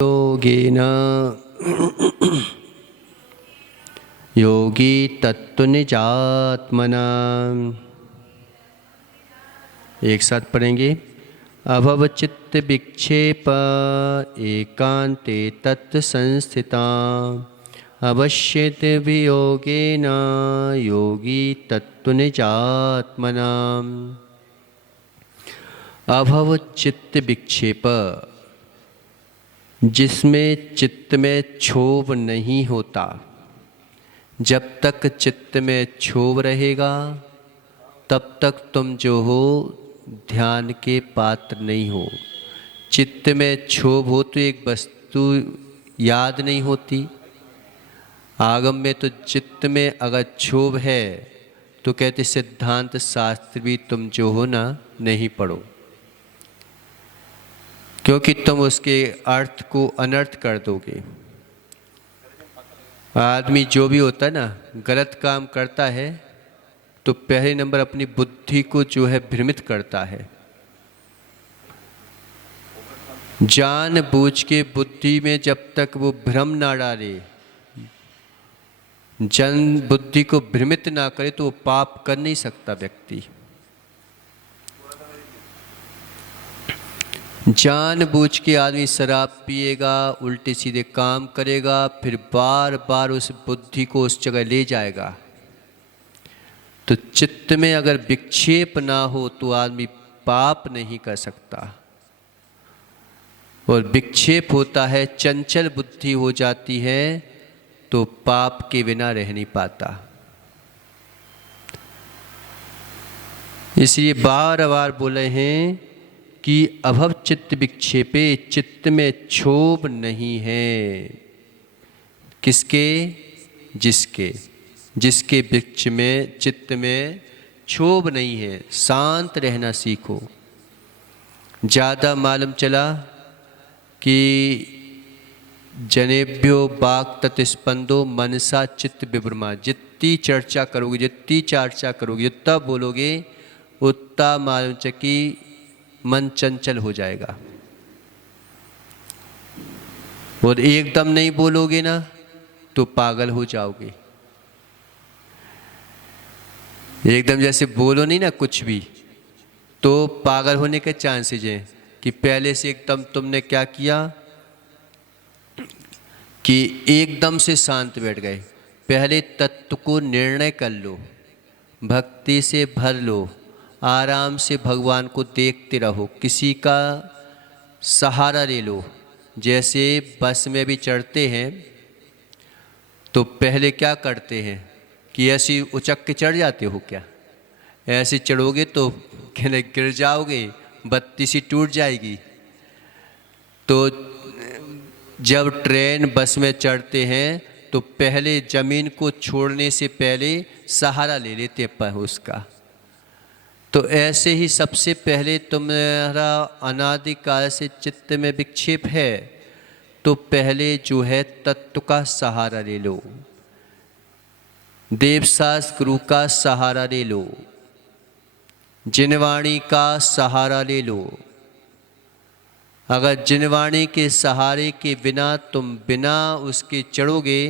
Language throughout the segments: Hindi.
योगेन योगी तत्त्वनिजात्मना। एक साथ पढ़ेंगे। अभवचित्त विक्षेप एकांते तत्व संस्थिता अवश्यत वियोगेन योगी तत्त्वनिजात्मना। अभवचित्त विक्षेप, जिसमें चित्त में क्षोभ नहीं होता। जब तक चित्त में क्षोभ रहेगा तब तक तुम जो हो ध्यान के पात्र नहीं हो। चित्त में क्षोभ हो तो एक वस्तु याद नहीं होती। आगम में तो चित्त में अगर क्षोभ है तो कहते सिद्धांत शास्त्र भी तुम जो हो ना नहीं पढ़ो, क्योंकि तुम उसके अर्थ को अनर्थ कर दोगे। आदमी जो भी होता है ना, गलत काम करता है तो पहले नंबर अपनी बुद्धि को जो है भ्रमित करता है। जानबूझ के बुद्धि में जब तक वो भ्रम ना डाले, जन बुद्धि को भ्रमित ना करे तो वो पाप कर नहीं सकता व्यक्ति। जानबूझ के आदमी शराब पिएगा, उल्टे सीधे काम करेगा, फिर बार बार उस बुद्धि को उस जगह ले जाएगा। तो चित्त में अगर विक्षेप ना हो तो आदमी पाप नहीं कर सकता। और विक्षेप होता है, चंचल बुद्धि हो जाती है तो पाप के बिना रह नहीं पाता। इसलिए बार बार बोले हैं कि अभव चित्त विक्षेपे, चित्त में क्षोभ नहीं है। किसके? जिसके जिसके वृक्ष में चित्त में क्षोभ नहीं है। शांत रहना सीखो। ज़्यादा मालूम चला कि जनेभ्यो वाक् तत्स्पंदो मनसा चित्त विभ्रमा। जितनी चर्चा करोगे, जितना बोलोगे उतना मालूम चला कि मन चंचल हो जाएगा। और एकदम नहीं बोलोगे ना तो पागल हो जाओगे। एकदम जैसे बोलो नहीं ना कुछ भी तो पागल होने के चांसेस हैं। कि पहले से एकदम तुमने क्या किया कि एकदम से शांत बैठ गए। पहले तत्व को निर्णय कर लो, भक्ति से भर लो, आराम से भगवान को देखते रहो, किसी का सहारा ले लो। जैसे बस में भी चढ़ते हैं तो पहले क्या करते हैं कि ऐसी उचक के चढ़ जाते हो क्या? ऐसे चढ़ोगे तो गिर जाओगे, बत्ती सी टूट जाएगी। तो जब ट्रेन बस में चढ़ते हैं तो पहले ज़मीन को छोड़ने से पहले सहारा ले लेते हैं उसका। तो ऐसे ही सबसे पहले तुम्हारा अनादिकाल से चित्त में विक्षेप है तो पहले जो है तत्व का सहारा ले लो, देवशास्त्र गुरु का सहारा ले लो, जिनवाणी का सहारा ले लो। अगर जिनवाणी के सहारे के बिना तुम बिना उसके चढ़ोगे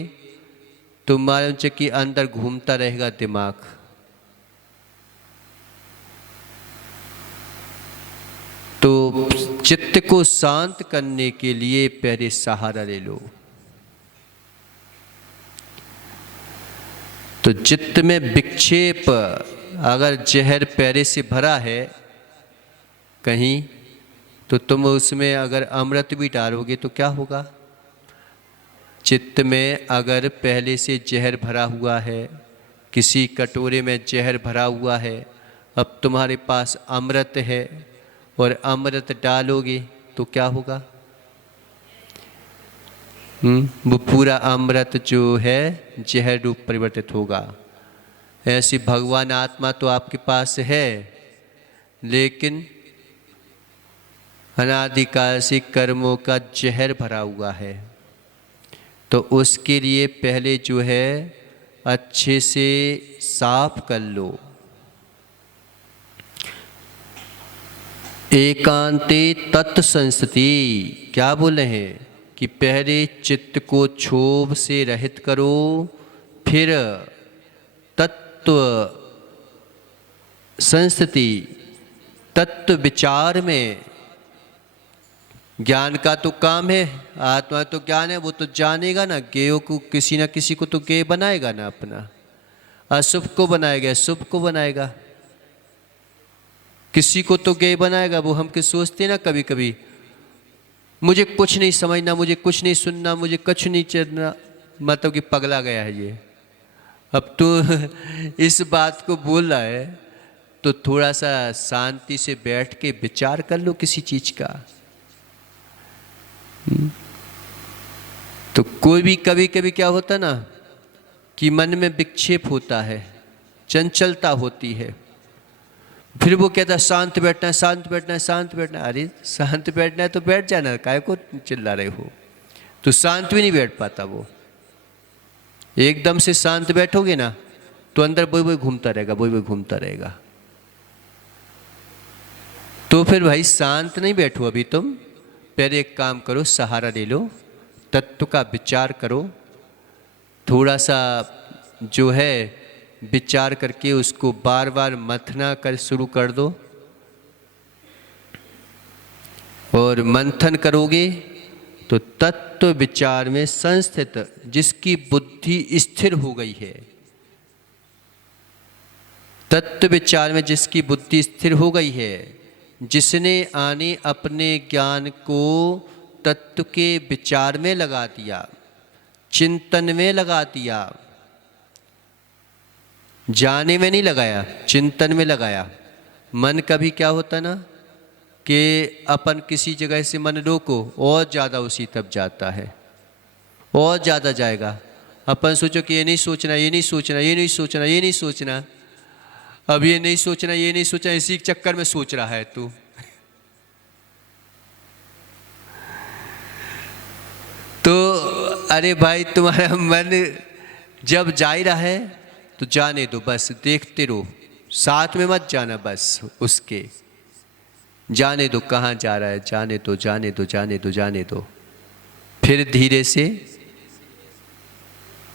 तो मालूम है कि अंदर घूमता रहेगा दिमाग। तो चित्त को शांत करने के लिए पहले सहारा ले लो। तो चित्त में विक्षेप, अगर जहर पहले से भरा है कहीं तो तुम उसमें अगर अमृत भी डालोगे तो क्या होगा? चित्त में अगर पहले से जहर भरा हुआ है, किसी कटोरे में जहर भरा हुआ है, अब तुम्हारे पास अमृत है और अमृत डालोगे तो क्या होगा? वो पूरा अमृत जो है जहर रूप परिवर्तित होगा। ऐसी भगवान आत्मा तो आपके पास है, लेकिन अनादिकाल से कर्मों का जहर भरा हुआ है। तो उसके लिए पहले जो है अच्छे से साफ कर लो। एकांते तत्व संस्थिति, क्या बोल रहे हैं कि पहले चित्त को क्षोभ से रहित करो, फिर तत्व संस्थिति, तत्व विचार में। ज्ञान का तो काम है, आत्मा तो ज्ञान है, वो तो जानेगा ना, ज्ञेयों को किसी ना किसी को तो ज्ञेय बनाएगा ना अपना। अशुभ को बनाएगा, शुभ को बनाएगा, किसी को तो ज्ञेय बनाएगा। वो हम किस सोचते ना कभी कभी, मुझे कुछ नहीं समझना, मुझे कुछ नहीं सुनना, मुझे कुछ नहीं चलना, मतलब कि पगला गया है ये। अब तो इस बात को बोल रहा है तो थोड़ा सा शांति से बैठ के विचार कर लो किसी चीज का। तो कोई भी कभी कभी क्या होता ना कि मन में विक्षेप होता है, चंचलता होती है, फिर वो कहता है शांत बैठना है, शांत बैठना है, शांत बैठना है। अरे शांत बैठना है तो बैठ जाना, काहे को चिल्ला रहे हो? तो शांत भी नहीं बैठ पाता वो। एकदम से शांत बैठोगे ना तो अंदर बोई बोई घूमता रहेगा, बोई बोई घूमता रहेगा। तो फिर भाई शांत नहीं बैठो अभी तुम, पहले एक काम करो, सहारा ले लो, तत्व का विचार करो, थोड़ा सा जो है विचार करके उसको बार बार मंथना कर शुरू कर दो। और मंथन करोगे तो तत्व विचार में संस्थित जिसकी बुद्धि स्थिर हो गई है, तत्व विचार में जिसकी बुद्धि स्थिर हो गई है, जिसने आने अपने ज्ञान को तत्व के विचार में लगा दिया, चिंतन में लगा दिया, जाने में नहीं लगाया, चिंतन में लगाया। मन कभी क्या होता ना कि अपन किसी जगह से मन रोको और ज़्यादा उसी तरफ जाता है, और ज़्यादा जाएगा। अपन सोचो कि ये नहीं सोचना, ये नहीं सोचना, ये नहीं सोचना, ये नहीं सोचना, अब ये नहीं सोचना, ये नहीं सोचना, इसी चक्कर में सोच रहा है तू। तो अरे भाई तुम्हारा मन जब जा ही रहा है तो जाने दो, बस देखते रहो, साथ में मत जाना, बस उसके जाने दो, कहाँ जा रहा है, जाने दो, जाने दो, जाने दो, जाने दो। फिर धीरे से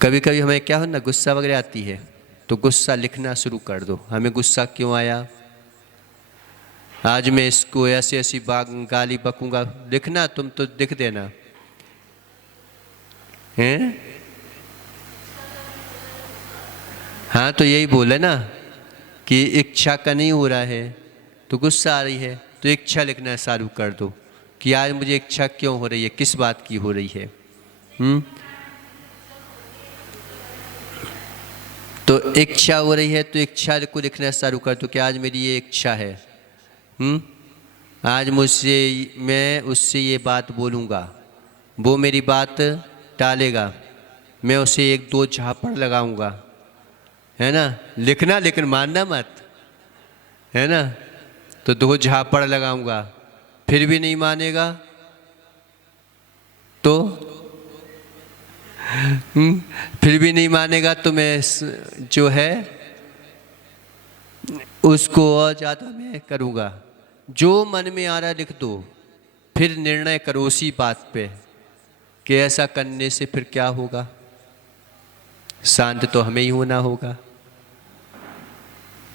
कभी कभी हमें क्या हो ना, गुस्सा वगैरह आती है तो गुस्सा लिखना शुरू कर दो, हमें गुस्सा क्यों आया, आज मैं इसको ऐसी ऐसी गाली बकूंगा, लिखना तुम तो लिख देना हैं। हाँ तो यही बोले ना कि इच्छा का नहीं हो रहा है तो गुस्सा आ रही है, तो इच्छा लिखना चालू कर दो कि आज मुझे इच्छा क्यों हो रही है, किस बात की हो रही है। तो इच्छा हो रही है तो इच्छा को लिखना चालू कर दो कि आज मेरी ये इच्छा है, आज मुझसे, मैं उससे ये बात बोलूँगा, वो मेरी बात टालेगा, मैं उसे एक दो झापड़ लगाऊंगा, है ना, लिखना, लेकिन मानना मत, है ना। तो दो झापड़ लगाऊंगा, फिर भी नहीं मानेगा तो फिर भी नहीं मानेगा तो मैं जो है उसको और ज़्यादा मैं करूँगा। जो मन में आ रहा है लिख दो, फिर निर्णय करो उसी बात पे कि ऐसा करने से फिर क्या होगा, शांत तो हमें ही होना होगा।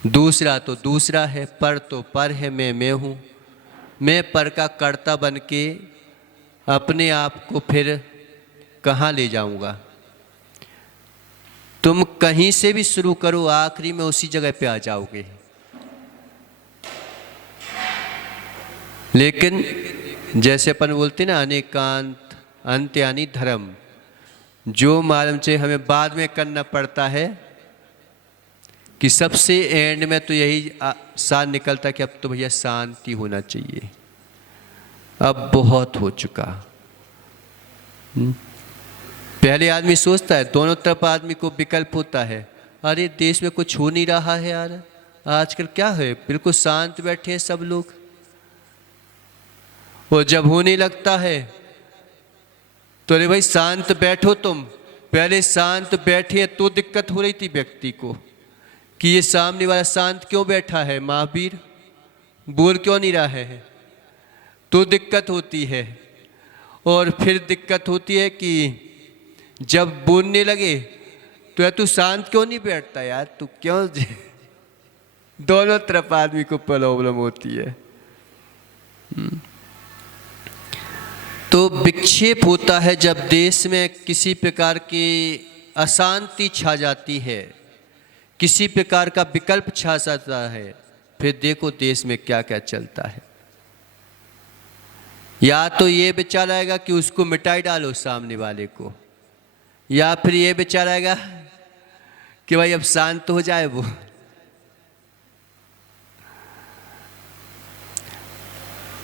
दूसरा तो दूसरा है, पर तो पर है, मैं हूँ, मैं पर का कर्ता बन के अपने आप को फिर कहाँ ले जाऊँगा। तुम कहीं से भी शुरू करो, आखिरी में उसी जगह पे आ जाओगे। लेकिन जैसे अपन बोलते ना, अनेकांत अंत यानी धर्म, जो मालूम से हमें बाद में करना पड़ता है कि सबसे एंड में तो यही साथ निकलता कि अब तो भैया शांति होना चाहिए, अब बहुत हो चुका। पहले आदमी सोचता है, दोनों तरफ आदमी को विकल्प होता है, अरे देश में कुछ हो नहीं रहा है यार, आजकल क्या है, बिल्कुल शांत बैठे हैं सब लोग। और जब होने लगता है तो अरे भाई शांत बैठो तुम, पहले शांत बैठे तो दिक्कत हो रही थी व्यक्ति को कि ये सामने वाला शांत क्यों बैठा है, महावीर बोल क्यों नहीं रहा है, तो दिक्कत होती है। और फिर दिक्कत होती है कि जब बोलने लगे तो यार तू शांत क्यों नहीं बैठता यार, तू क्यों दोनों तरफ आदमी को प्रॉब्लम होती है। तो विक्षेप होता है जब देश में किसी प्रकार की अशांति छा जाती है, किसी प्रकार का विकल्प छा जाता है। फिर देखो देश में क्या क्या चलता है। या तो ये विचार आएगा कि उसको मिटाई डालो सामने वाले को, या फिर ये विचार आएगा कि भाई अब शांत हो जाए वो।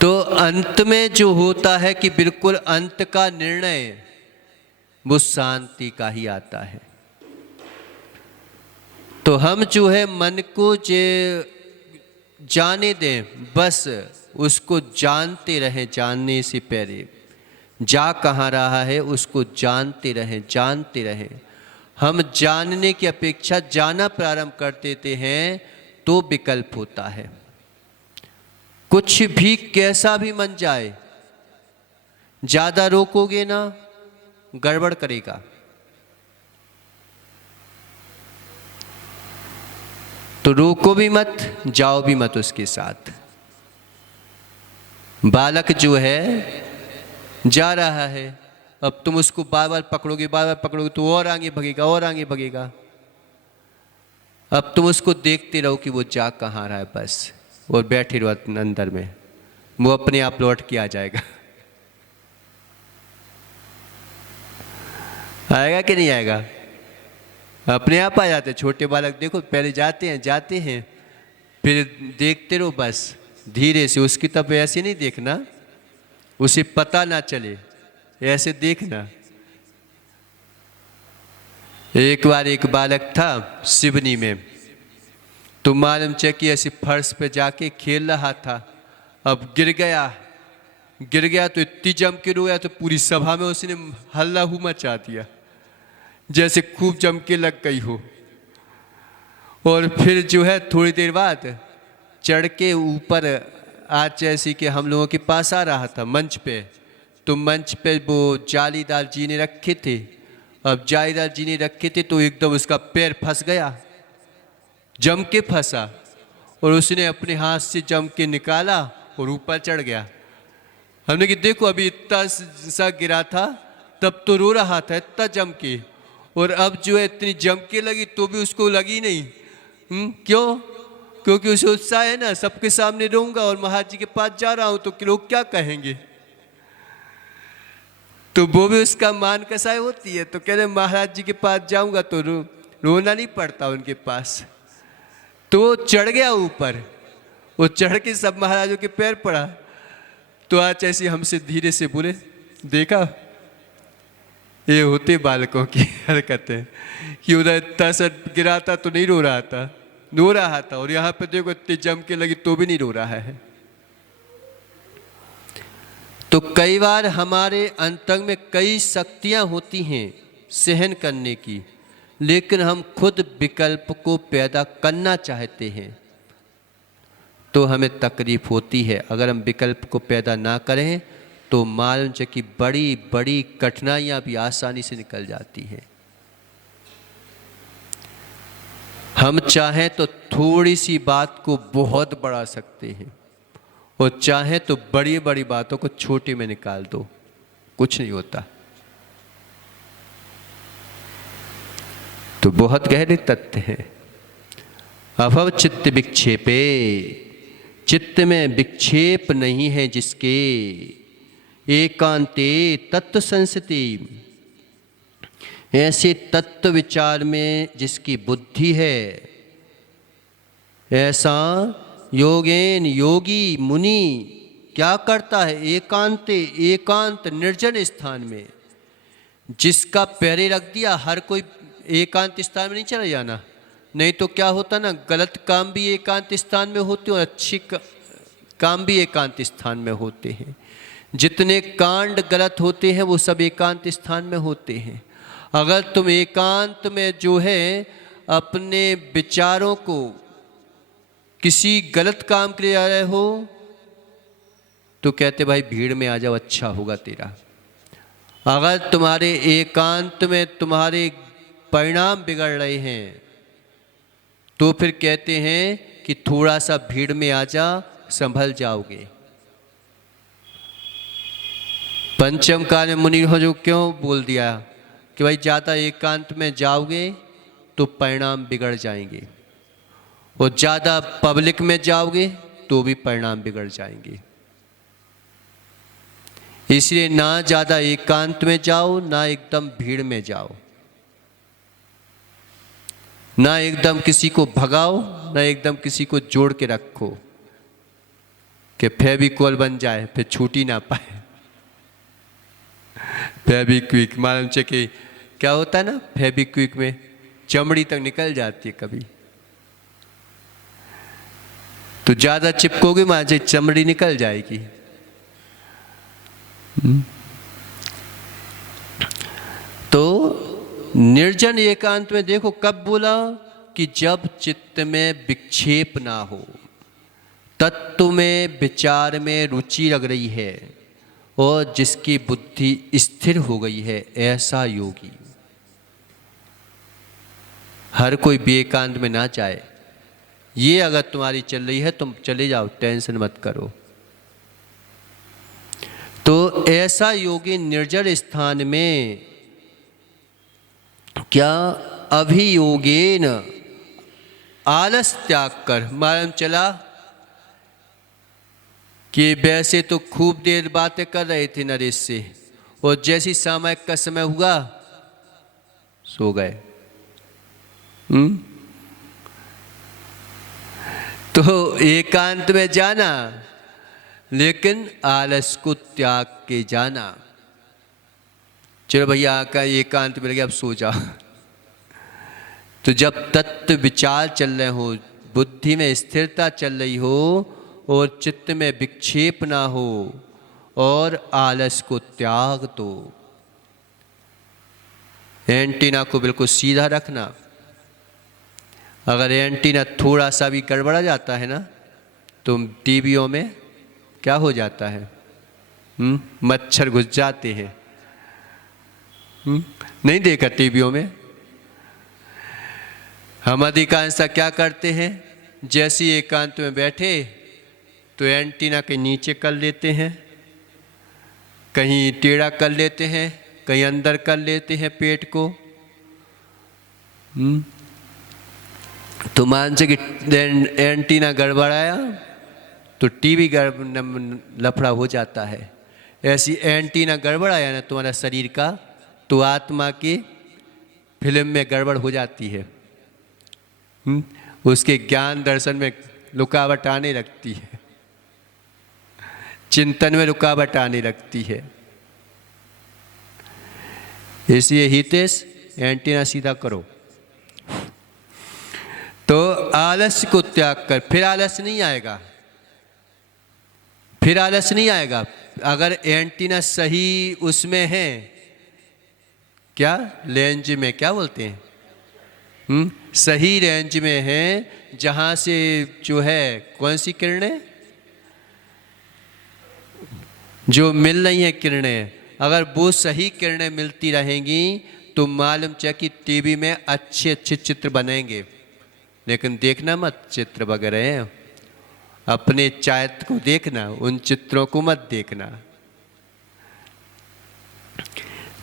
तो अंत में जो होता है कि बिल्कुल अंत का निर्णय वो शांति का ही आता है। तो हम जो है मन को जाने दें, बस उसको जानते रहें, जानने से पहले जा कहाँ रहा है उसको जानते रहें, जानते रहें। हम जानने की अपेक्षा जाना प्रारंभ कर देते हैं तो विकल्प होता है। कुछ भी कैसा भी मन जाए, ज्यादा रोकोगे ना गड़बड़ करेगा। तो रोको भी मत, जाओ भी मत उसके साथ। बालक जो है जा रहा है, अब तुम उसको बार बार पकड़ोगे, बार बार पकड़ोगे तो और आगे भगेगा और आगे भगेगा। अब तुम उसको देखते रहो कि वो जा कहाँ रहा है बस, और बैठे रहो अंदर में, वो अपने आप लौट के आ जाएगा। आएगा कि नहीं आएगा? अपने आप आ जाते। छोटे बालक देखो पहले जाते हैं फिर देखते रहो बस धीरे से। उसकी तरफ ऐसे नहीं देखना, उसे पता ना चले, ऐसे देखना। एक बार एक बालक था सिवनी में, तो मालूम चकी ऐसे फर्श पे जाके खेल रहा था। अब गिर गया तो इतनी जम के रोया तो पूरी सभा में उसने हल्ला हू मचा दिया, जैसे खूब जम के लग गई हो। और फिर जो है थोड़ी देर बाद चढ़ के ऊपर आज जैसे कि हम लोगों के पास आ रहा था मंच पे, तो मंच पे वो जालीदार जीने रखे थे। अब जालीदार जीने रखे थे तो एकदम उसका पैर फंस गया, जम के फंसा, और उसने अपने हाथ से जम के निकाला और ऊपर चढ़ गया। हमने कि देखो अभी इतना सा गिरा था तब तो रो रहा था इतना जम के, और अब जो है इतनी जम के लगी तो भी उसको लगी नहीं। क्यों? क्योंकि उसे उत्साह है ना, सबके सामने रहूंगा और महाराज जी के पास जा रहा हूं तो लोग क्या कहेंगे। तो वो भी उसका मान कसाई होती है। तो कह रहे महाराज जी के पास जाऊंगा तो रोना नहीं पड़ता उनके पास। तो चढ़ गया ऊपर, वो चढ़ के सब महाराजों के पैर पड़ा। तो आज ऐसे हमसे धीरे से बोले, देखा ये होते बालकों की हरकतें कि उधर इतना सा गिरा था तो नहीं रो रहा था, और यहाँ पे देखो इतनी जम के लगी तो भी नहीं रो रहा है। तो कई बार हमारे अंतरंग में कई शक्तियां होती हैं सहन करने की, लेकिन हम खुद विकल्प को पैदा करना चाहते हैं तो हमें तकलीफ होती है। अगर हम विकल्प को पैदा ना करें तो मालूम है कि बड़ी बड़ी कठिनाइयां भी आसानी से निकल जाती हैं। हम चाहें तो थोड़ी सी बात को बहुत बढ़ा सकते हैं, और चाहें तो बड़ी बड़ी बातों को छोटे में निकाल दो, कुछ नहीं होता। तो बहुत गहरे तथ्य हैं। अभव चित्त विक्षेपे, चित्त में विक्षेप नहीं है जिसके, एकांते तत्व संस्थिति, ऐसे तत्व विचार में जिसकी बुद्धि है, ऐसा योगेन योगी मुनि क्या करता है, एकांते एकांत निर्जन स्थान में, जिसका पैरे रख दिया। हर कोई एकांत स्थान में नहीं चला जाना, नहीं तो क्या होता ना, गलत काम भी एकांत स्थान में होते और अच्छी काम भी एकांत स्थान में होते हैं। जितने कांड गलत होते हैं वो सब एकांत स्थान में होते हैं। अगर तुम एकांत में जो है अपने विचारों को किसी गलत काम के लिए आ रहे हो तो कहते भाई भीड़ में आ जाओ, अच्छा होगा तेरा, अगर तुम्हारे एकांत में तुम्हारे परिणाम बिगड़ रहे हैं तो फिर कहते हैं कि थोड़ा सा भीड़ में आ जा, संभल जाओगे। पंचम काल में मुनि हो जो क्यों बोल दिया कि भाई ज़्यादा एकांत में जाओगे तो परिणाम बिगड़ जाएंगे, और ज़्यादा पब्लिक में जाओगे तो भी परिणाम बिगड़ जाएंगे। इसलिए ना ज़्यादा एकांत में जाओ, ना एकदम भीड़ में जाओ, ना एकदम किसी को भगाओ, ना एकदम किसी को जोड़ के रखो कि फेविकोल बन जाए फिर छूट ही ना पाए। फेविक्विक मालूम है कि क्या होता है ना, फेविक्विक में चमड़ी तक निकल जाती है कभी, तो ज़्यादा चिपकोगे माँ चमड़ी निकल जाएगी। तो निर्जन एकांत में देखो कब बोला कि जब चित्त में विक्षेप ना हो, तत्व में विचार में रुचि लग रही है और जिसकी बुद्धि स्थिर हो गई है, ऐसा योगी। हर कोई भी एकांत में ना जाए, ये अगर तुम्हारी चल रही है तुम चले जाओ, टेंशन मत करो। तो ऐसा योगी निर्जर स्थान में क्या अभियोगेन आलस त्याग कर, मालूम चला कि वैसे तो खूब देर बातें कर रहे थे नरेश से, और जैसी सामयिक का समय हुआ सो गए। तो एकांत में जाना, लेकिन आलस को त्याग के जाना। चलो भैया का एकांत मिल गया, अब सो जा। तो जब तत्व विचार चल रहे हो, बुद्धि में स्थिरता चल रही हो और चित्त में विक्षेप ना हो, और आलस को त्याग दो। एंटीना को बिल्कुल सीधा रखना। अगर एंटीना थोड़ा सा भी गड़बड़ा जाता है ना, तो टीवियों में क्या हो जाता है, मच्छर घुस जाते हैं। नहीं देखा टीवियों में? हम अधिकांश क्या करते हैं, जैसी एकांत में बैठे तो एंटीना के नीचे कर लेते हैं, कहीं टेढ़ा कर लेते हैं, कहीं अंदर कर लेते हैं पेट को। तो मान से कि एंटीना गड़बड़ाया तो टीवी लफड़ा हो जाता है। ऐसी एंटीना गड़बड़ाया ना तुम्हारा शरीर का, तो आत्मा की फिल्म में गड़बड़ हो जाती है। उसके ज्ञान दर्शन में रुकावट आने लगती है, चिंतन में रुकावट आने लगती है। इसलिए हितेश एंटीना सीधा करो। तो आलस्य को त्याग कर, फिर आलस नहीं आएगा, फिर आलस नहीं आएगा। अगर एंटीना सही उसमें है, क्या रेंज में क्या बोलते हैं, सही रेंज में है, जहां से जो है कौन सी किरणें जो मिल रही हैं किरणें, अगर वो सही किरणें मिलती रहेंगी तो मालूम चाहिए कि टीवी में अच्छे अच्छे चित्र बनेंगे। लेकिन देखना मत चित्र वगैरह, अपने चाहत को देखना, उन चित्रों को मत देखना।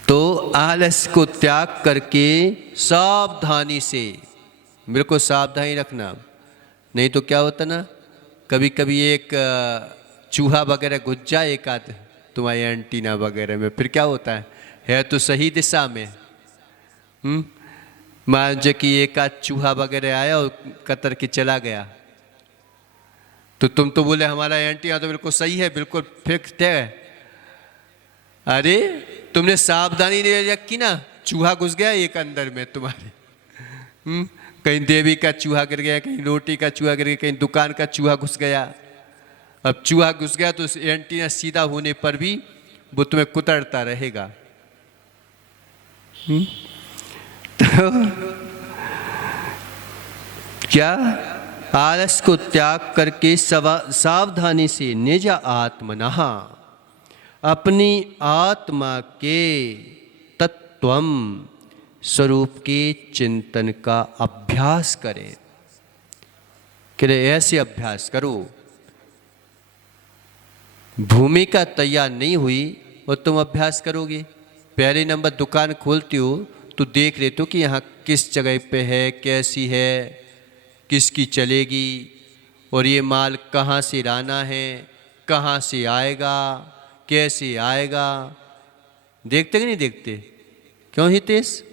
तो आलस को त्याग करके सावधानी से, बिल्कुल सावधानी रखना। नहीं तो क्या होता ना, कभी कभी एक चूहा वगैरह घुस जाए एक आध तुम्हारी एंटीना वगैरह में, फिर क्या होता है तो सही दिशा में, मान जो कि एक आध चूहा वगैरह आया और कतर के चला गया, तो तुम तो बोले हमारा एंटीना तो बिल्कुल सही है, बिल्कुल फिक्स्ड है। अरे तुमने सावधानी नहीं रखी ना, चूहा घुस गया एक अंदर में तुम्हारे। कहीं देवी का चूहा गिर गया, कहीं रोटी का चूहा गिर गया, कहीं दुकान का चूहा घुस गया। अब चूहा घुस गया तो एंटीना सीधा होने पर भी वो तुम्हें कुतरता रहेगा। तो क्या आलस को त्याग करके सावधानी से निज आत्मनः अपनी आत्मा के तत्वम स्वरूप के चिंतन का अभ्यास करें। कि ऐसे अभ्यास करो। भूमिका तैयार नहीं हुई और तुम अभ्यास करोगे। पहले नंबर दुकान खोलते हो तो देख लेते हो कि यहाँ किस जगह पे है, कैसी है, किसकी चलेगी, और ये माल कहाँ से लाना है, कहाँ से आएगा, कैसे आएगा। देखते कि नहीं देखते? क्यों हितेश?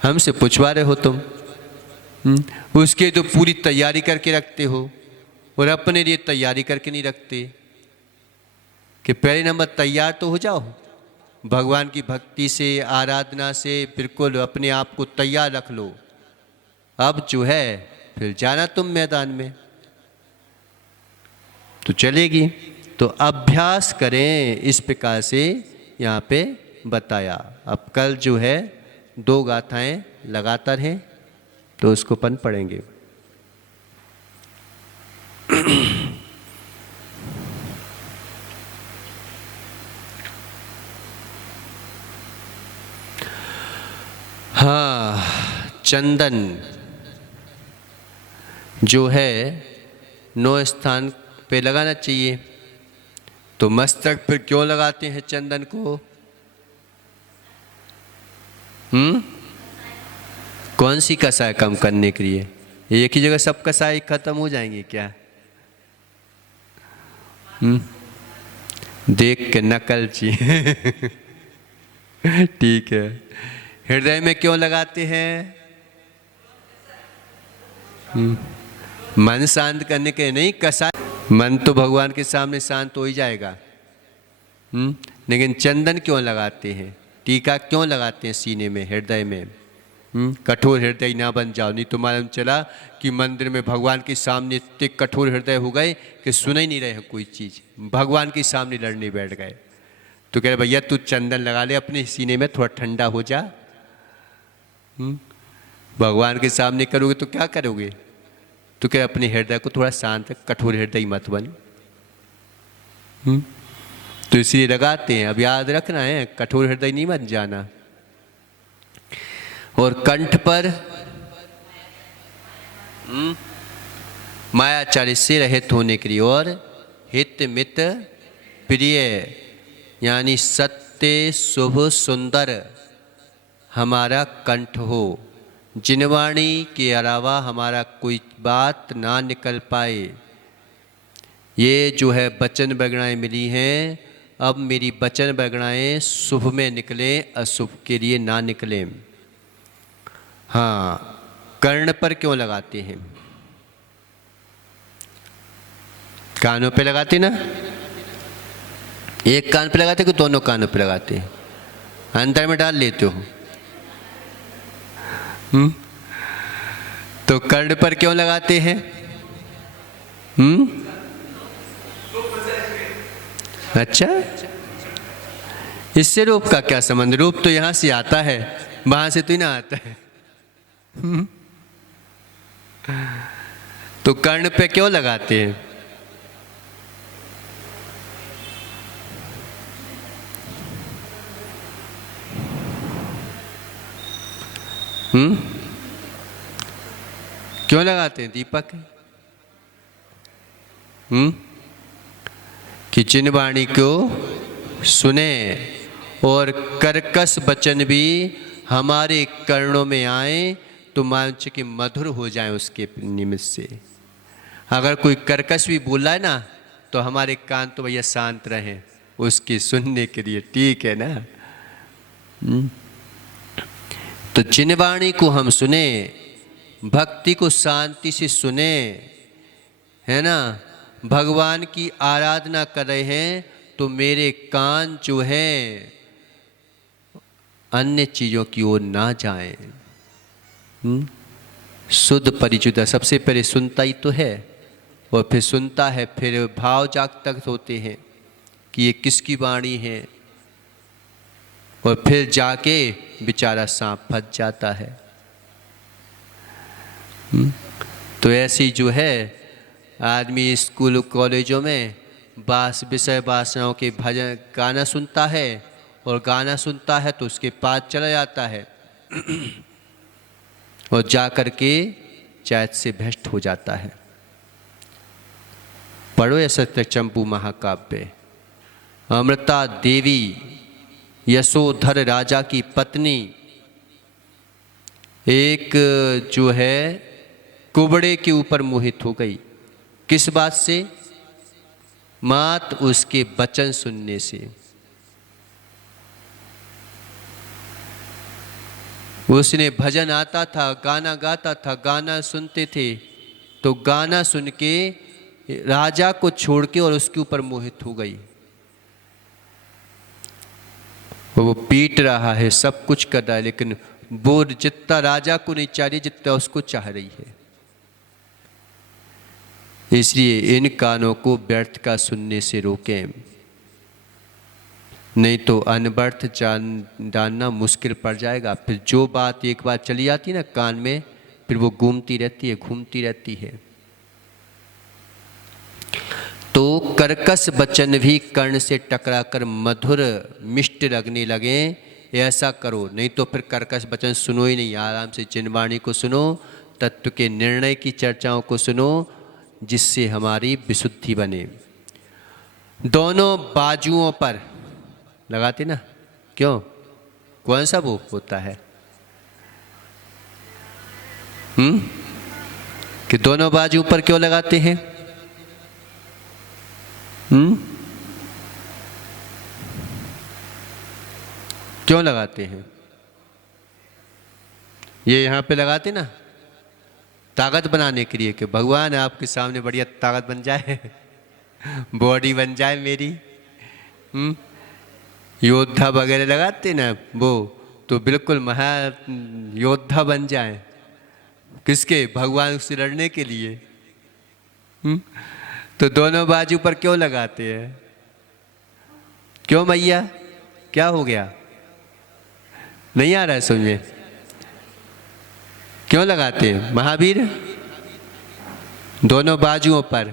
हमसे पूछवा रहे हो तुम। उसके तो पूरी तैयारी करके रखते हो और अपने लिए तैयारी करके नहीं रखते। कि पहले नंबर तैयार तो हो जाओ, भगवान की भक्ति से, आराधना से बिल्कुल अपने आप को तैयार रख लो। अब जो है फिर जाना तुम मैदान में तो चलेगी। तो अभ्यास करें, इस प्रकार से यहाँ पे बताया। अब कल जो है 2 गाथाएं लगातार हैं तो उसको अपन पढ़ेंगे। हाँ, चंदन जो है 9 स्थान पे लगाना चाहिए। तो मस्तक पर क्यों लगाते हैं चंदन को? कौन सी कसाय कम करने के लिए? एक ही जगह सब कसाय खत्म हो जाएंगे क्या? देख के नकल चाहिए। ठीक है। हृदय में क्यों लगाते हैं? मन शांत करने के नहीं। कसाय मन तो भगवान के सामने शांत हो ही जाएगा। लेकिन चंदन क्यों लगाते हैं? टीका क्यों लगाते हैं सीने में, हृदय में? कठोर हृदय ना बन जाओ। नहीं तो मालूम चला कि मंदिर में भगवान के सामने इतने कठोर हृदय हो गए कि सुन ही नहीं रहे हैं कोई चीज़, भगवान के सामने लड़ने बैठ गए। तो कह रहे भैया तू चंदन लगा ले अपने सीने में, थोड़ा ठंडा हो जा। भगवान के सामने करोगे तो क्या करोगे? तो कह अपने हृदय को थोड़ा शांत, कठोर हृदय मत बन। तो इसलिए लगाते हैं। अब याद रखना है, कठोर हृदय नहीं बन जाना। और कंठ पर मायाचार्य से रहित होने के लिए, और हित मित प्रिय यानी सत्य शुभ सुंदर हमारा कंठ हो। जिनवाणी के अलावा हमारा कोई बात ना निकल पाए। ये जो है वचन वगणाएँ मिली हैं, अब मेरी वचन वगणाएँ शुभ में निकले, अशुभ के लिए ना निकले। हाँ, कर्ण पर क्यों लगाते हैं? कानों पे लगाते ना? एक कान पे लगाते कि दोनों कानों पे लगाते हैं? अंदर में डाल लेते हो? तो कर्ण पर क्यों लगाते हैं? अच्छा, इससे रूप का क्या संबंध? रूप तो यहां से आता है, वहां से तो ही ना आता है। तो कर्ण पे क्यों लगाते हैं? क्यों लगाते हैं दीपक? कि जिनवाणी को सुने और कर्कश वचन भी हमारे कर्णों में आए तो मांच के मधुर हो जाए उसके निमित्त से। अगर कोई कर्कश भी बोल रहा है ना तो हमारे कान तो भैया शांत रहें उसकी सुनने के लिए। ठीक है ना? तो जिनवाणी को हम सुने, भक्ति को शांति से सुने, है ना? भगवान की आराधना कर रहे हैं तो मेरे कान जो हैं अन्य चीज़ों की ओर ना जाएं। शुद्ध परिचुदा सबसे पहले सुनता ही तो है, और फिर सुनता है, फिर भाव जागृत होते हैं कि ये किसकी वाणी है, और फिर जाके बेचारा सांप फंस जाता है। तो ऐसी जो है आदमी स्कूल कॉलेजों में विषय वासनाओं के भजन गाना सुनता है, और गाना सुनता है तो उसके पास चला जाता है और जा कर के चैत से भ्रष्ट हो जाता है। पढ़ो ये सत्यचंपू महाकाव्य। अमृता देवी यशोधर राजा की पत्नी एक जो है कुबड़े के ऊपर मोहित हो गई। किस बात से? मात उसके वचन सुनने से। उसने भजन आता था, गाना गाता था, गाना सुनते थे, तो गाना सुन के राजा को छोड़ के और उसके ऊपर मोहित हो गई। वो पीट रहा है, सब कुछ कर रहा है, लेकिन वो जितना राजा को नहीं चाह रही जितना उसको चाह रही है। इसलिए इन कानों को व्यर्थ का सुनने से रोकें, नहीं तो अनवर्थ जानना मुश्किल पड़ जाएगा। फिर जो बात एक बार चली जाती है ना कान में, फिर वो घूमती रहती है। तो कर्कश वचन भी कर्ण से टकराकर मधुर मिष्ट लगने लगे, ऐसा करो। नहीं तो फिर कर्कश वचन सुनो ही नहीं, आराम से चिन्हवाणी को सुनो, तत्व के निर्णय की चर्चाओं को सुनो, जिससे हमारी विशुद्धि बने। दोनों बाजुओं पर लगाते ना, क्यों? कौन सा वो होता है कि दोनों बाजू पर क्यों लगाते हैं? क्यों लगाते हैं? ये यहाँ पे लगाते ना ताकत बनाने के लिए, कि भगवान आपके सामने बढ़िया ताकत बन जाए, बॉडी बन जाए मेरी। योद्धा वगैरह लगाते ना वो, तो बिल्कुल महा योद्धा बन जाए। किसके? भगवान से लड़ने के लिए। तो दोनों बाजू पर क्यों लगाते हैं? क्यों मैया, क्या हो गया? नहीं आ रहा है समझ में? क्यों लगाते हैं महावीर दोनों बाजुओं पर?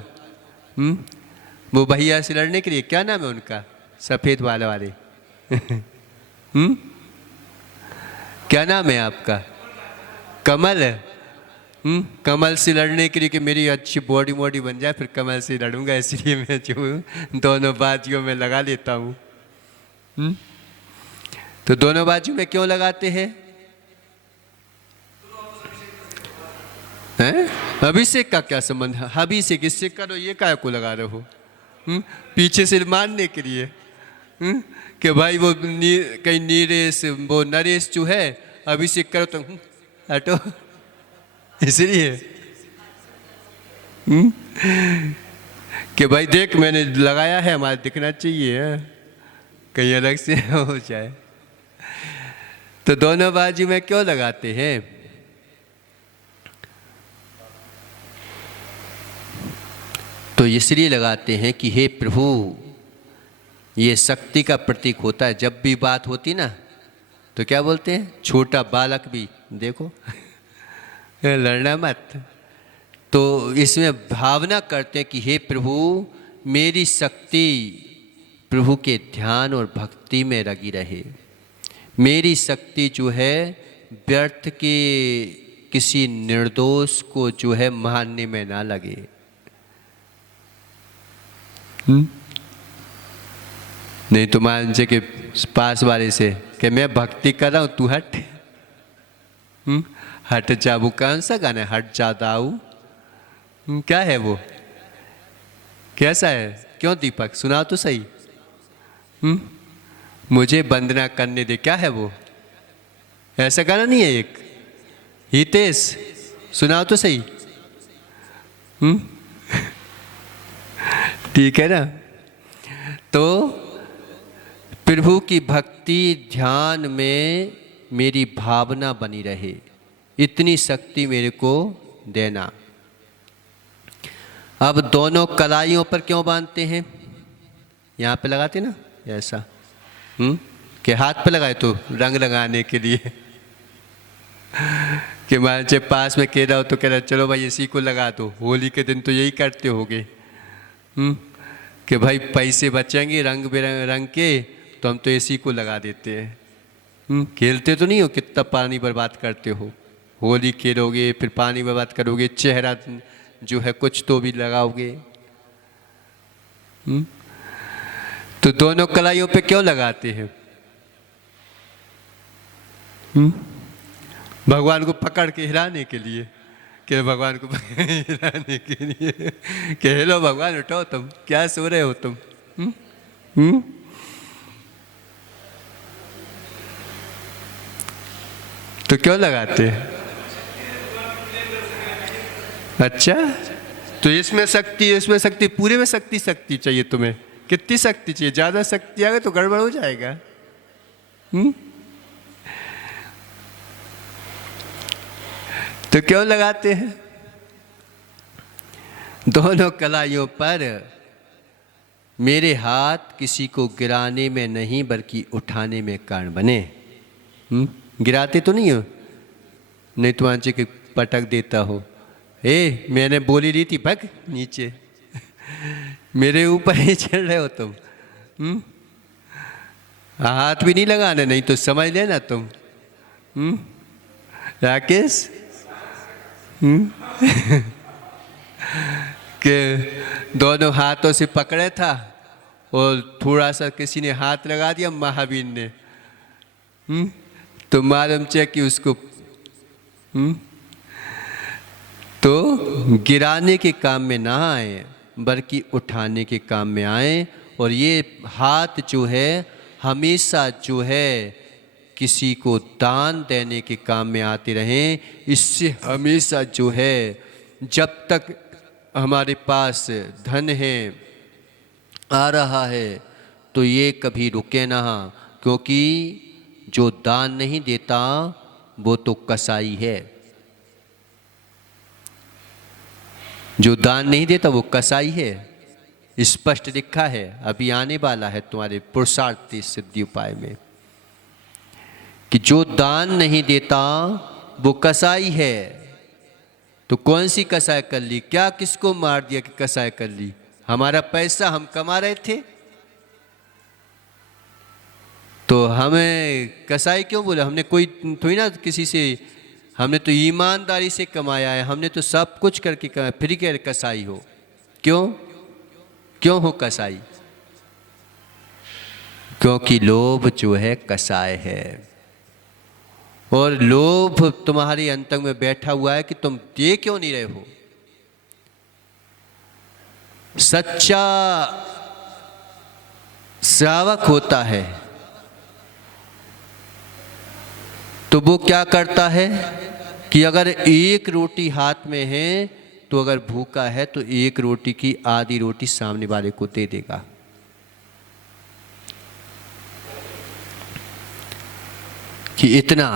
वो भैया से लड़ने के लिए। क्या नाम है उनका, सफेद वाले? क्या नाम है आपका? कमल। कमल से लड़ने के लिए कि मेरी अच्छी बॉडी बन जाए, फिर कमल से लड़ूंगा, इसलिए मैं जो दोनों बाजुओं में लगा लेता हूँ। तो दोनों बाजू में क्यों लगाते हैं? अभिषेक का क्या संबंध है? अभिषेक इससे करो, ये काय को लगा रहे हो? पीछे से मारने के लिए कि भाई वो कहीं नीरेश, वो नरेश जो है, अभिषेक करो तो हटो, इसलिए कि भाई देख मैंने लगाया है, हमारा दिखना चाहिए, कहीं अलग से हो जाए। तो दोनों बाजू में क्यों लगाते हैं? तो इसलिए लगाते हैं कि हे प्रभु, ये शक्ति का प्रतीक होता है। जब भी बात होती ना तो क्या बोलते हैं? छोटा बालक भी देखो लड़ना मत। तो इसमें भावना करते हैं कि हे प्रभु, मेरी शक्ति प्रभु के ध्यान और भक्ति में लगी रहे। मेरी शक्ति जो है व्यर्थ के किसी निर्दोष को जो है मारने में ना लगे। नहीं तो मान जे के पास वाले से कि मैं भक्ति कर रहा हूं, तू हट। हट जा, वो कौन सा गाना है? हट जाता हूं, क्या है वो? कैसा है? क्यों दीपक, सुनाओ तो सही। मुझे वंदना करने दे, क्या है वो? ऐसा गाना नहीं है एक? हितेश सुनाओ तो सही। ठीक है ना? तो प्रभु की भक्ति ध्यान में मेरी भावना बनी रहे, इतनी शक्ति मेरे को देना। अब दोनों कलाइयों पर क्यों बांधते हैं? यहाँ पे लगाते ना ऐसा, कि हाथ पे लगाए तो रंग लगाने के लिए कि मान से पास में कह रहा हो तो कह रहा चलो भाई इसी को लगा दो, होली के दिन तो यही करते होगे। कि भाई पैसे बचेंगे रंग बिरंग रंग के, तो हम तो एसी को लगा देते हैं। खेलते तो नहीं हो, कितना पानी बर्बाद करते हो। होली खेलोगे फिर पानी बर्बाद करोगे, चेहरा जो है कुछ तो भी लगाओगे। तो दोनों कलाइयों पे क्यों लगाते हैं? भगवान को पकड़ के हिलाने के लिए, कि भगवान को हिलाने के लिए कि हेलो भगवान उठो, तुम क्या सो रहे हो तुम? तो क्यों लगाते हैं? अच्छा, तो इसमें शक्ति, इसमें शक्ति, पूरे में शक्ति चाहिए तुम्हें। कितनी शक्ति चाहिए? ज्यादा शक्ति आ गई तो गड़बड़ हो जाएगा। तो क्यों लगाते हैं? दोनों कलाइयों पर मेरे हाथ किसी को गिराने में नहीं बल्कि उठाने में कारण बने। गिराते तो नहीं हो, नहीं तो आंचे के पटक देता हो। मैंने बोली रही थी भग नीचे, मेरे ऊपर ही चढ़ रहे हो तुम। हाथ भी नहीं लगाना, नहीं तो समझ लेना तुम। राकेश के दोनों हाथों से पकड़े था और थोड़ा सा किसी ने हाथ लगा दिया महावीर ने, तो मालूम चाहिए कि उसको तो गिराने के काम में ना आए बल्कि उठाने के काम में आए। और ये हाथ जो है हमेशा जो है किसी को दान देने के काम में आते रहें। इससे हमेशा जो है जब तक हमारे पास धन है, आ रहा है, तो ये कभी रुके ना, क्योंकि जो दान नहीं देता वो तो कसाई है। जो दान नहीं देता वो कसाई है। स्पष्ट लिखा है, अभी आने वाला है तुम्हारे पुरुषार्थ सिद्धि उपाय में, कि जो दान नहीं देता वो कसाई है। तो कौन सी कसाई कर ली? क्या किसको मार दिया कि कसाई कर ली? हमारा पैसा हम कमा रहे थे, तो हमें कसाई क्यों बोला? हमने कोई थोड़ी ना किसी से, हमने तो ईमानदारी से कमाया है, हमने तो सब कुछ करके कमाया, फिर क्या कसाई हो? क्यों हो कसाई? क्योंकि लोभ जो है कसाय है, और लोभ तुम्हारे अंतंग में बैठा हुआ है कि तुम दे क्यों नहीं रहे हो। सच्चा श्रावक होता है तो वो क्या करता है कि अगर एक रोटी हाथ में है तो अगर भूखा है तो एक रोटी की आधी रोटी सामने वाले को दे देगा। कि इतना,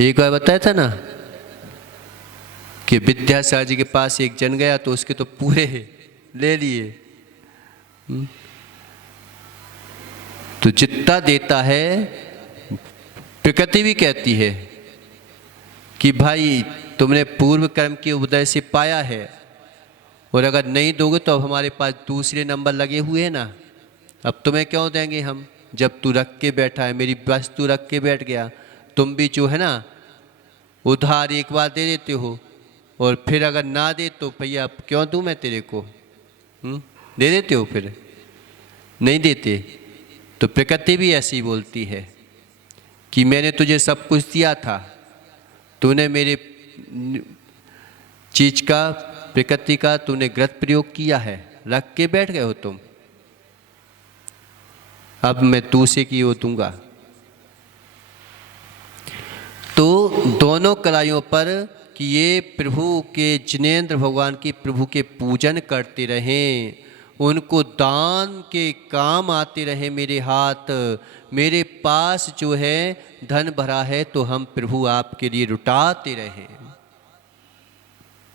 एक बार बताया था ना कि विद्यासागर जी के पास एक जन गया तो उसके तो पूरे ले लिए। तो जितना देता है, प्रकृति भी कहती है कि भाई तुमने पूर्व कर्म के उदय से पाया है, और अगर नहीं दोगे तो अब हमारे पास दूसरे नंबर लगे हुए हैं ना, अब तुम्हें क्यों देंगे हम? जब तू रख के बैठा है, मेरी वस्तु रख के बैठ गया, तुम भी जो है ना उधार एक बार दे देते हो, और फिर अगर ना दे तो भैया क्यों दूं मैं तेरे को? दे देते हो, फिर नहीं देते। तो प्रकृति भी ऐसी बोलती है कि मैंने तुझे सब कुछ दिया था, तूने मेरे चीज का, प्रकृति का तूने गलत प्रयोग किया है, रख के बैठ गए हो तुम, अब मैं दूसरे की ओर दूंगा। तो दोनों कलाइयों पर कि ये प्रभु के, जिनेंद्र भगवान की प्रभु के पूजन करते रहें, उनको दान के काम आते रहे मेरे हाथ। मेरे पास जो है धन भरा है तो हम प्रभु आपके लिए लुटाते रहें।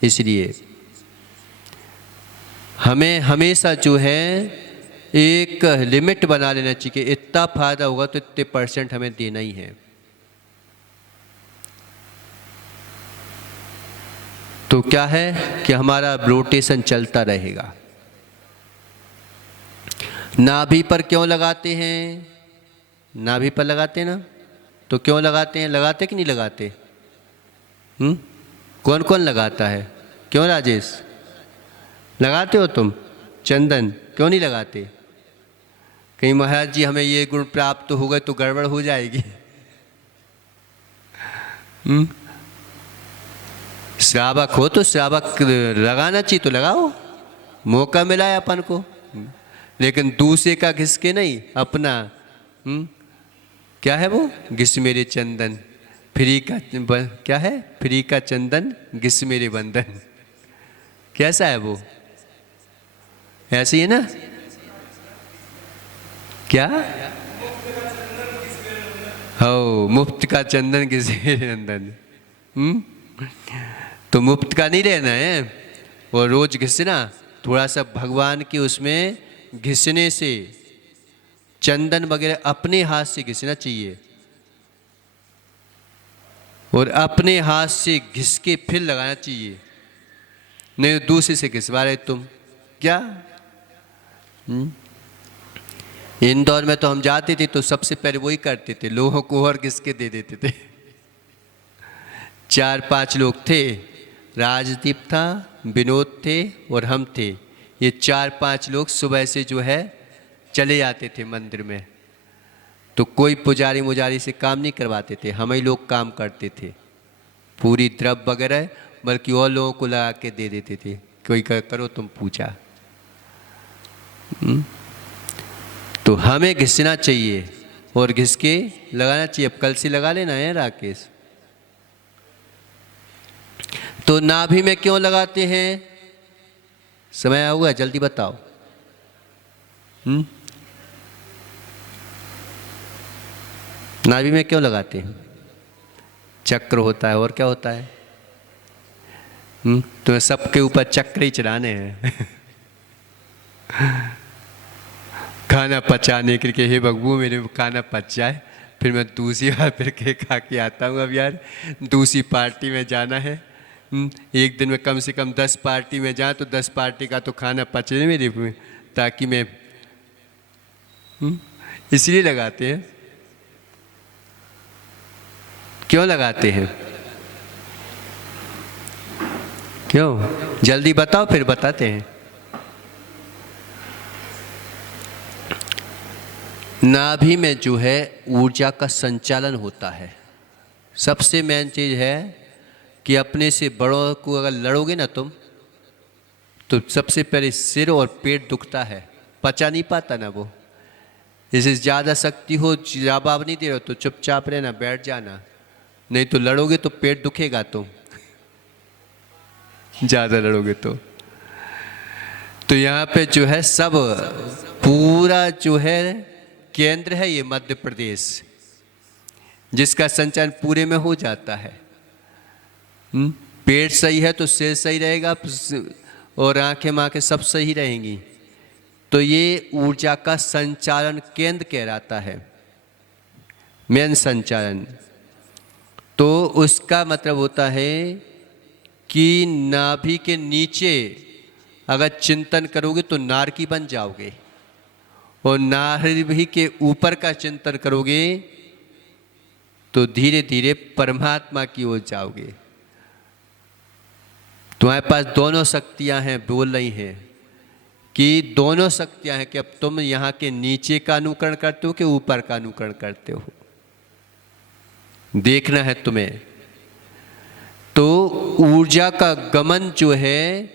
इसलिए हमें हमेशा जो है एक लिमिट बना लेना चाहिए, इतना फायदा होगा तो इतने % हमें देना ही है। तो क्या है कि हमारा रोटेशन चलता रहेगा। नाभि पर क्यों लगाते हैं? नाभि पर लगाते हैं ना, तो क्यों लगाते हैं? लगाते कि नहीं लगाते? कौन कौन लगाता है? क्यों राजेश, लगाते हो तुम? चंदन क्यों नहीं लगाते? कहीं महाराज जी हमें ये गुण प्राप्त हो गए तो गड़बड़ हो जाएगी। श्रावक हो तो श्रावक लगाना चाहिए तो लगाओ, मौका मिला है अपन को। लेकिन दूसरे का घिसके नहीं, अपना क्या है वो, घिस मेरे चंदन, फ्री का क्या है, फ्री का चंदन घिस मेरे बंधन। कैसा है वो? ऐसे ही है ना? क्या हो, मुफ्त का चंदन घिस मेरे बंधन। तो मुफ्त का नहीं लेना है, और रोज घिसना, थोड़ा सा भगवान की उसमें घिसने से, चंदन वगैरह अपने हाथ से घिसना चाहिए, और अपने हाथ से घिस के फिर लगाना चाहिए, नहीं तो दूसरे से घिसवा रहे तुम क्या। इंदौर में तो हम जाते थे तो सबसे पहले वही करते थे, लोगों को और घिस के दे देते थे। 4-5 लोग थे, राजदीप था, विनोद थे और हम थे। ये 4-5 लोग सुबह से जो है चले जाते थे मंदिर में, तो कोई पुजारी मुजारी से काम नहीं करवाते थे, हम ही लोग काम करते थे, पूरी द्रव्य वगैरह, बल्कि और लोगों को लगा के दे देते थे, कोई करो तुम पूजा। तो हमें घिसना चाहिए और घिस के लगाना चाहिए। अब कल से लगा लेना है राकेश। तो नाभि में क्यों लगाते हैं? समय हुआ, जल्दी बताओ। नाभि में क्यों लगाते हैं? चक्र होता है, और क्या होता है? तुम्हें सबके ऊपर चक्र ही चलाने हैं। खाना पचाने के लिए, हे भगवान मेरे खाना पच जाए, फिर मैं दूसरी बार फिर के खा के आता हूँ। अब यार दूसरी पार्टी में जाना है, एक दिन में कम से कम 10 पार्टी में जाए तो 10 पार्टी का तो खाना पचे मेरे, ताकि मैं, इसलिए लगाते हैं। क्यों लगाते हैं? क्यों? जल्दी बताओ, फिर बताते हैं। नाभि में जो है ऊर्जा का संचालन होता है। सबसे मेन चीज है कि अपने से बड़ों को अगर लड़ोगे ना तुम, तो सबसे पहले सिर और पेट दुखता है, पचा नहीं पाता ना वो। जैसे ज़्यादा शक्ति हो, जवाब नहीं दे रहे हो तो चुपचाप रहना, बैठ जाना, नहीं तो लड़ोगे तो पेट दुखेगा तुम, ज़्यादा लड़ोगे तो यहाँ पे जो है सब पूरा जो है केंद्र है ये मध्य प्रदेश, जिसका संचालन पूरे में हो जाता है। पेट सही है तो सिर सही रहेगा, और आंखें मांखें सब सही रहेंगी, तो ये ऊर्जा का संचालन केंद्र कहलाता है, मेन संचालन। तो उसका मतलब होता है कि नाभि के नीचे अगर चिंतन करोगे तो नारकी बन जाओगे, और नाभि के ऊपर का चिंतन करोगे तो धीरे धीरे परमात्मा की ओर जाओगे। तुम्हारे पास दोनों शक्तियां हैं, बोल रही हैं कि दोनों शक्तियां हैं कि अब तुम यहाँ के नीचे का अनुकरण करते हो कि ऊपर का अनुकरण करते हो, देखना है तुम्हें। तो ऊर्जा का गमन जो है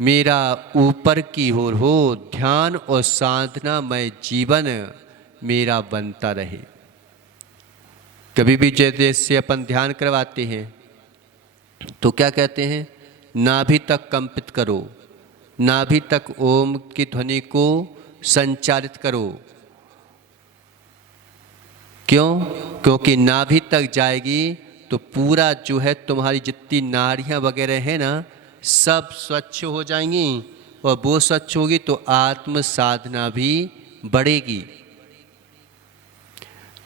मेरा ऊपर की ओर हो, ध्यान और साधना में जीवन मेरा बनता रहे। कभी भी जैसे अपन ध्यान करवाते हैं तो क्या कहते हैं? नाभि तक कंपित करो, नाभि तक ओम की ध्वनि को संचारित करो। क्यों? क्योंकि नाभि तक जाएगी तो पूरा जो है तुम्हारी जितनी नाड़ियाँ वगैरह है ना, सब स्वच्छ हो जाएंगी, और वो स्वच्छ होगी तो आत्म साधना भी बढ़ेगी।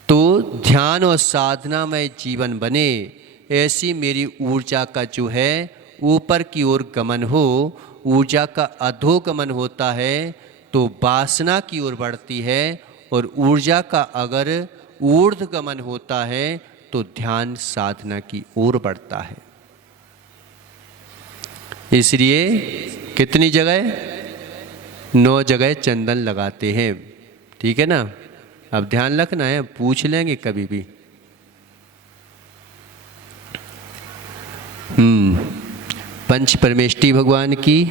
तो ध्यान और साधना में जीवन बने, ऐसी मेरी ऊर्जा का जो है ऊपर की ओर गमन हो। ऊर्जा का अधोगमन होता है तो वासना की ओर बढ़ती है, और ऊर्जा का अगर ऊर्ध्वगमन होता है तो ध्यान साधना की ओर बढ़ता है। इसलिए कितनी जगह, 9 जगह चंदन लगाते हैं। ठीक है ना। अब ध्यान रखना है, पूछ लेंगे कभी भी। पंच परमेष्टि भगवान की